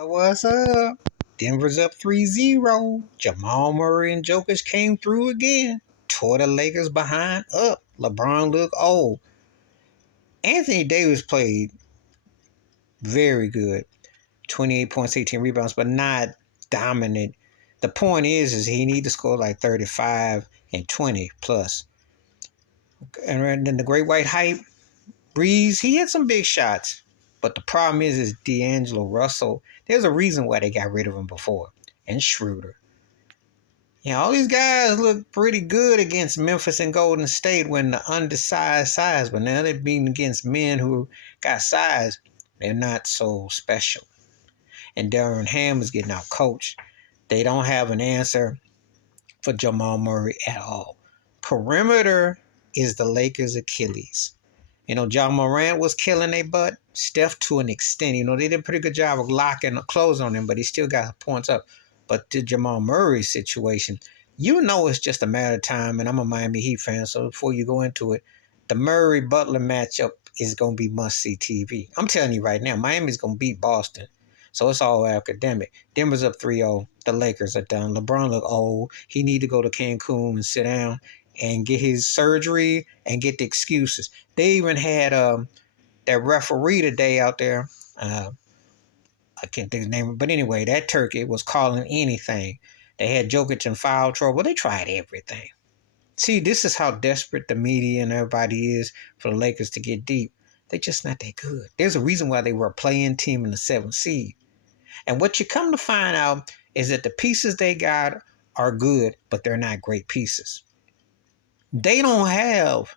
What's up? Denver's up 3-0. Jamal Murray and Jokic came through again. Tore the Lakers behind up. LeBron looked old. Anthony Davis played very good. 28 points, 18 rebounds, but not dominant. The point is he need to score like 35 and 20 plus. And then the Great White Hype, Breeze, he had some big shots. But the problem is D'Angelo Russell. There's a reason why they got rid of him before. And Schroeder. Yeah, all these guys look pretty good against Memphis and Golden State when the undersized size, but now they're beating against men who got size. They're not so special. And Darren Ham is getting out coached. They don't have an answer for Jamal Murray at all. Perimeter is the Lakers' Achilles. John Morant was killing their butt. Steph to an extent. They did a pretty good job of locking the close on him, but he still got points up. But the Jamal Murray situation, it's just a matter of time, and I'm a Miami Heat fan, so before you go into it, the Murray-Butler matchup is going to be must-see TV. I'm telling you right now, Miami's going to beat Boston, so it's all academic. Denver's up 3-0. The Lakers are done. LeBron look old. He need to go to Cancun and sit down and get his surgery and get the excuses. They even had that referee today out there. I can't think of his name. But anyway, that turkey was calling anything. They had Jokic in foul trouble. They tried everything. See, this is how desperate the media and everybody is for the Lakers to get deep. They're just not that good. There's a reason why they were a play-in team in the 7th seed. And what you come to find out is that the pieces they got are good, but they're not great pieces. They don't have,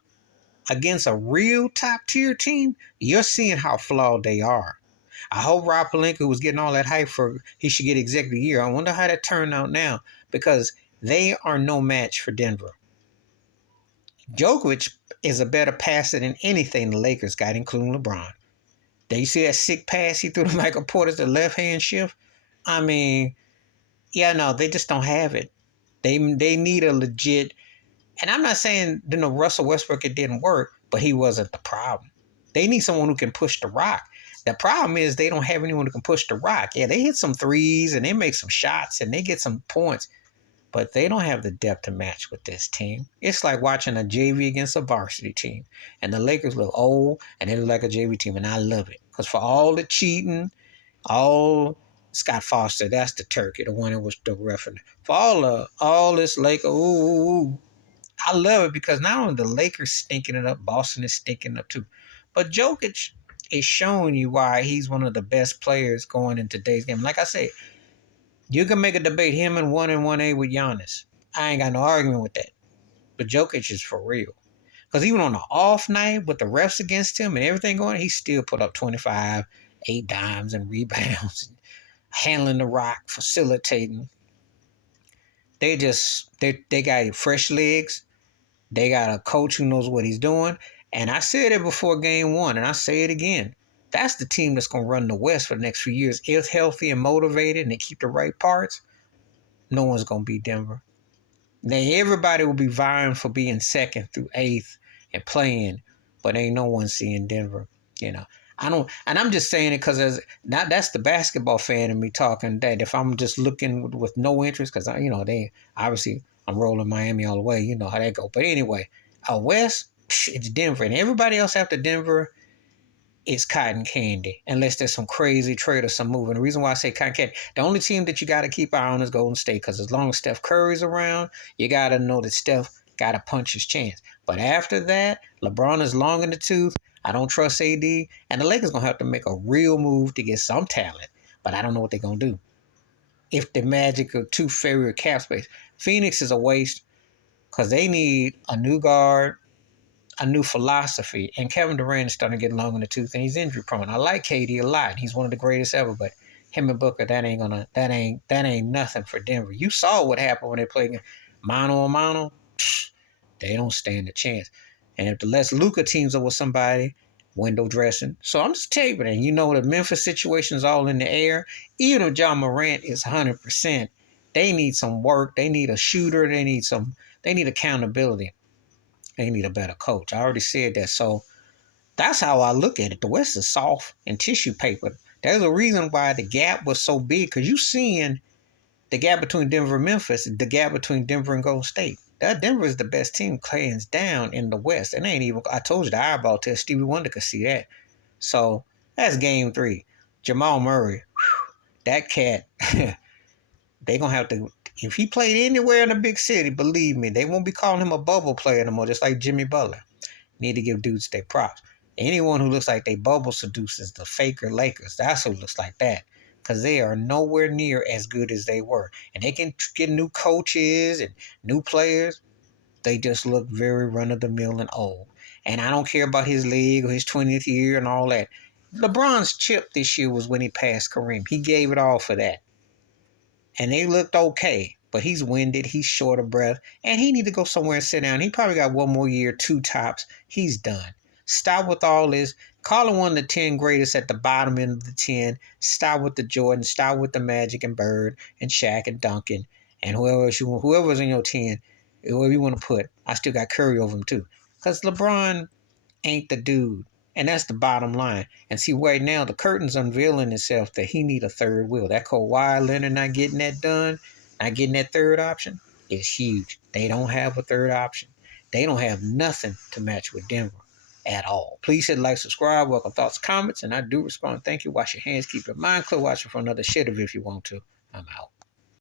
against a real top-tier team, you're seeing how flawed they are. I hope Rob Pelinka was getting all that hype for he should get executive year. I wonder how that turned out now because they are no match for Denver. Jokic is a better passer than anything the Lakers got, including LeBron. Did you see that sick pass he threw to Michael Porter, the left-hand shift? They just don't have it. They need a legit, and I'm not saying Russell Westbrook, it didn't work, but he wasn't the problem. They need someone who can push the rock. The problem is they don't have anyone who can push the rock. Yeah, they hit some threes and they make some shots and they get some points, but they don't have the depth to match with this team. It's like watching a JV against a varsity team. And the Lakers look old and they look like a JV team, and I love it. Because for all the cheating, all Scott Foster, that's the turkey, the one that was the referee. For all this Laker, I love it because not only the Lakers stinking it up, Boston is stinking it up too. But Jokic is showing you why he's one of the best players going in today's game. Like I said, you can make a debate him and 1A with Giannis. I ain't got no argument with that. But Jokic is for real. Because even on an off night with the refs against him and everything going, he still put up 25, 8 dimes and rebounds, and handling the rock, facilitating. They got fresh legs. They got a coach who knows what he's doing. And I said it before game 1, and I say it again. That's the team that's going to run the West for the next few years. If healthy and motivated and they keep the right parts, no one's going to beat Denver. Now, everybody will be vying for being 2nd through 8th and playing, but ain't no one seeing Denver. I'm just saying it because that's the basketball fan in me talking that if I'm just looking with no interest, because they obviously I'm rolling Miami all the way. You know how that go. But anyway, out West, it's Denver, and everybody else after Denver is cotton candy, unless there's some crazy trade or some move. And the reason why I say cotton candy, the only team that you got to keep an eye on is Golden State, because as long as Steph Curry's around, you got to know that Steph got to punch his chance. But after that, LeBron is long in the tooth. I don't trust AD, and the Lakers going to have to make a real move to get some talent, but I don't know what they're going to do. If the Magic are too favorite cap space, Phoenix is a waste because they need a new guard, a new philosophy, and Kevin Durant is starting to get long in the tooth, and he's injury prone. I like KD a lot; he's one of the greatest ever. But him and Booker, that ain't nothing for Denver. You saw what happened when they played mano a mano. They don't stand a chance. And if the less Luka teams up with somebody, window dressing. So I'm just telling you, the Memphis situation is all in the air. Even if John Morant is 100%, they need some work. They need a shooter. They need accountability. They need a better coach. I already said that. So that's how I look at it. The West is soft and tissue paper. There's a reason why the gap was so big, because you seeing the gap between Denver and Memphis, the gap between Denver and Golden State. That Denver is the best team, hands down, in the West. And ain't even, I told you the eyeball test, Stevie Wonder could see that. So that's game 3. Jamal Murray, that cat, they going to have to, if he played anywhere in a big city, believe me, they won't be calling him a bubble player anymore, just like Jimmy Butler. Need to give dudes their props. Anyone who looks like they bubble seduces the faker Lakers. That's who looks like that. Because they are nowhere near as good as they were. And they can get new coaches and new players. They just look very run-of-the-mill and old. And I don't care about his leg or his 20th year and all that. LeBron's chip this year was when he passed Kareem. He gave it all for that. And they looked okay. But he's winded. He's short of breath. And he need to go somewhere and sit down. He probably got one more year, 2 tops. He's done. Stop with all this. Calling one of the 10 greatest at the bottom end of the 10. Stop with the Jordan. Stop with the Magic and Bird and Shaq and Duncan and whoever's in your 10, whoever you want to put. I still got Curry over him too. Because LeBron ain't the dude. And that's the bottom line. And see, right now, the curtain's unveiling itself that he need a third wheel. That Kawhi Leonard not getting that done, not getting that third option, is huge. They don't have a third option. They don't have nothing to match with Denver at all. Please hit like, subscribe, welcome thoughts, comments, and I do respond. Thank you. Wash your hands, keep your mind clear, watch for another shit if you want to. I'm out.